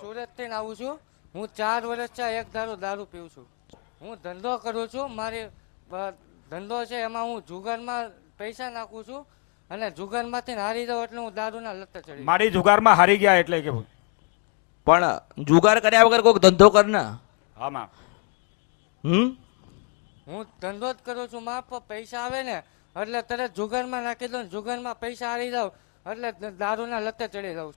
સુરત થી આવું છું. હું 4 વર્ષથી એક દારૂ પીઉં છું. હું ધંધો કરું છું. મારી ધંધો છે એમાં હું જુગારમાં પૈસા નાખું છું અને જુગારમાંથી હારી જાઉં એટલે હું દારૂના લતે ચડી. મારી જુગારમાં હારી ગયા એટલે કે પણ જુગાર કર્યા વગર કોઈક ધંધો કર ને. આમાં હું ધંધો જ કરું છું. મારા પૈસા આવે ને એટલે તરત જુગારમાં નાખી દઉં. જુગારમાં પૈસા હારી જાઉં એટલે દારૂના લતે ચડી જાઉં.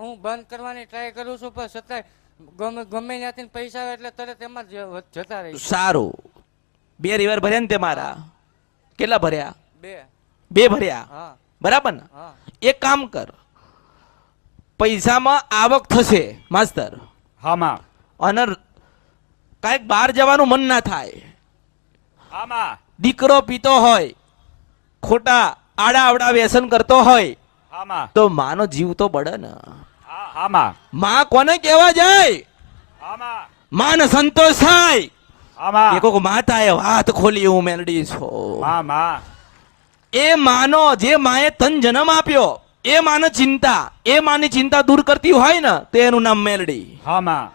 હું બંધ કરવાની ટ્રાય કરું છું પણ છતાંય ગમે ત્યાંથી પૈસા આવે એટલે તરત એમાં જતા રહી. સારું. 2 રિવર ભર્યા ને તે મારા કેટલા ભર્યા? 2 ભર્યા. હા બરાબર ને? હા. એક કામ કર, પૈસામાં આવક થશે માસ્તર, આમાં અને કાંઈક બહાર જવાનું મન ના થાય. આમાં દીકરો પીતો હોય, ખોટા આડા આવડા વ્યસન કરતો હોય આમાં તો માનો જીવ તો બળે ને. આમાં માં કોને કહેવા જાય? આમાં માને સંતોષ થાય. આમાં એ કોક માતાએ વાત ખોલી હું મેલડી છો. આમાં એ માનો જે માએ તન જન્મ આપ્યો એ માને ચિંતા, એ માની ચિંતા દૂર કરતી હોય ને તો એનું નામ મેલડી. આમાં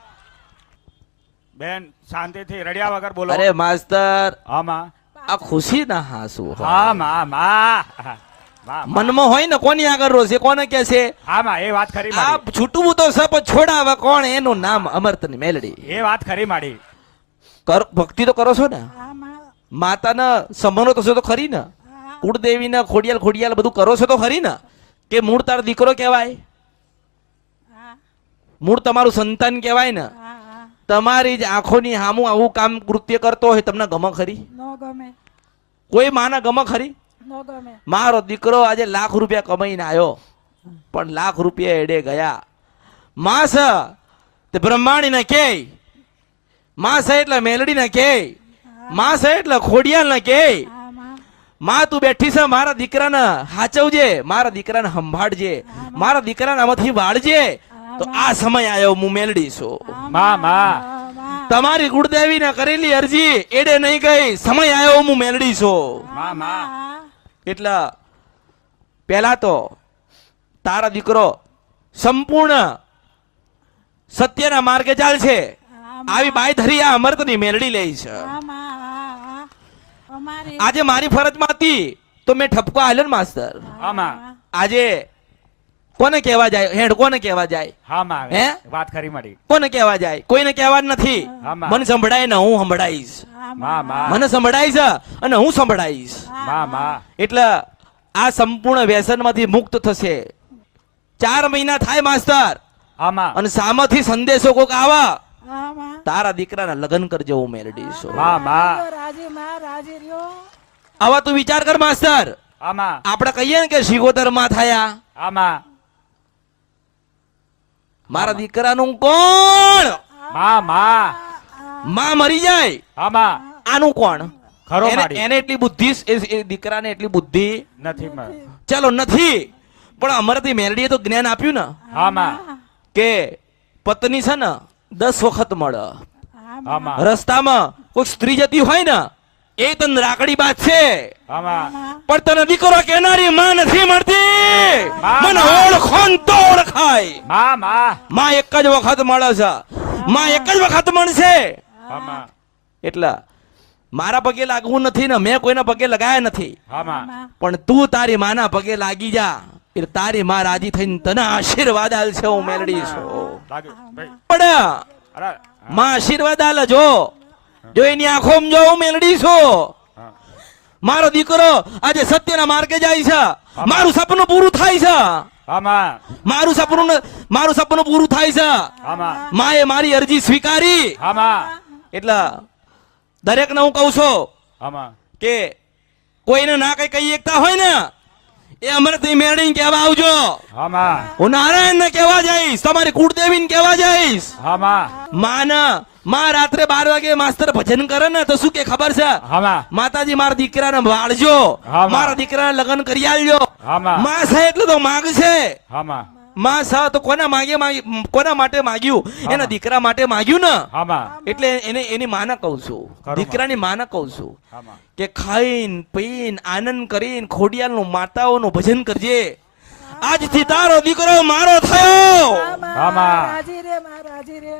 બેન શાંતિથી રડ્યા વગર બોલો. અરે માસ્તર, આમાં આ ખુશી ના હાસુ હોય. આમાં માં મનમાં હોય ને કોની આગળ રોશે, કોને કે છે આમાં એ વાત ખરી આ માડી. છૂટવું તો સપ છોડાવે કોણ, એનું નામ અમર્તની મેલડી. એ વાત ખરી માડી. ભક્તિ તો કરો છો ને, માતાના સંબંધો થશે તો ખરી ને, કુળદેવીના ખોડિયાલ બધું કરો છો તો ખરી ને, કે મૂળ તારો દીકરો કહેવાય, મૂળ તમારું સંતાન કહેવાય ને. તમારી જ આંખોની સામું આવું કામ કૃત્ય કરતો હોય તમને ગમે ખરી? કોઈ માના ગમે ખરી? મારો દીકરો આજે લાખ રૂપિયા કમાઈને આવ્યો પણ લાખ રૂપિયા એડે ગયા. માસ તે બ્રહ્માણી ને કે, માસ એટલે મેલડી ને કે, માસ એટલે ખોડિયાલ ને કે, માં તું બેઠી છે મારા દીકરાને હાચવજે, મારા દીકરાને સંભાળજે, મારા દીકરાને આમાંથી વાળજે. તો આ સમય આવ્યો હું મેલડી છું. માં તમારી કુળદેવીને કરેલી અરજી એડે નહીં ગઈ, સમય આવ્યો હું મેલડી છું. માં એટલે પહેલા તો તારા દીકરો સંપૂર્ણ સત્યના માર્ગે ચાલશે. આવી બાઈ ધરી આ અમર્તની મેલડી લે છે. આજે મારી ફરજમાં હતી તો મેં ઠપકો આલ્યો ને માસ્તર. આમાં આજે કોને કહેવા જાય? હેડ કોને કહેવા જાય? આમાં હે? વાત ખરી માડી. કોને કહેવા જાય? કોઈને કહેવા નથી. આમાં. મને સંભળાય ને હું સંભળાઈશ, માં મને સંભળાય છે અને હું સંભળાઈશ. માં એટલે આ સંપૂર્ણ વ્યસનમાંથી મુક્ત થશે. 4 મહિના થાય માસ્તર, આમાં અને સામેથી સંદેશો કોક આવે, તારા દીકરાના લગ્ન કરજો હું મેલડી છું. માં આવા તું વિચાર કર માસ્તર. આમાં આપણે કહીએ ને કે શિગોતર માં થયા, આમાં મારા દીકરાનું કોણ? માં મરી જાય આમાં આનું કોણ? ખરો એને માડી. એને એટલી બુદ્ધિ, એ દીકરાને એટલી બુદ્ધિ નથી ચલો નથી, પણ અમારાથી મેલડીએ તો જ્ઞાન આપ્યું ને આમાં કે પત્ની છે ને 10 વખત મળે. આમાં રસ્તામાં કોઈ સ્ત્રી જતી હોય ને એ તને રાકડી બાદ છે, આમાં પણ તને દીકરો કેનારી માં નથી મળતી. મને ઓળખો ને તો ઓળખાય. માં એક જ વખત મળે છે, માં એક જ વખત મળશે. આમાં એટલે મારા પગે લાગવું નથી ને મેં કોઈના પગે લગાયા નથી, આમાં પણ તું તારી માના પગે લાગી જા એટલે તારી માં રાજી થઈને તને આશીર્વાદ આલશે હું મેલડી છું. પણ અરે માં આશીર્વાદ આલે જો એની આંખોમાં જો હું મેલડી છું. મારો દીકરો આજે સત્યના માર્ગે જાય છે, મારું સપનું પૂરું થાય છે, આમાં મારું સપનું પૂરું થાય છે. આમાં માએ મારી અરજી સ્વીકારી. આમાં એટલે દરેકને હું કહું છું આમાં કે કોઈને ના કઈ કહી એકતા હોય ને એ અમરથી મેળવીને કહેવા આવજો. આમાં હું નારાયણ ને કહેવા જઈશ, તમારી કુળદેવીને કહેવા જઈશ. આમાં માં રાત્રે 12 વાગે માસ્તર ભજન કરે ને તો શું કે ખબર છે? આમાં માતાજી મારા દીકરાને વાળજો, મારા દીકરાને લગ્ન કરી આલજો. માં છે એટલે તો માગશે. આમાં માં છે તો કોના માટે માગ્યું? એના દીકરા માટે માગ્યું ને. આમાં એટલે એની માને કહું છું, દીકરાની માને કહું છું આમાં કે ખાઈને પીને આનંદ કરીને ખોડિયાલનું માતાઓનું ભજન કરજે. આજથી તારો દીકરો મારો થયો. આમાં રે માં રાજી રે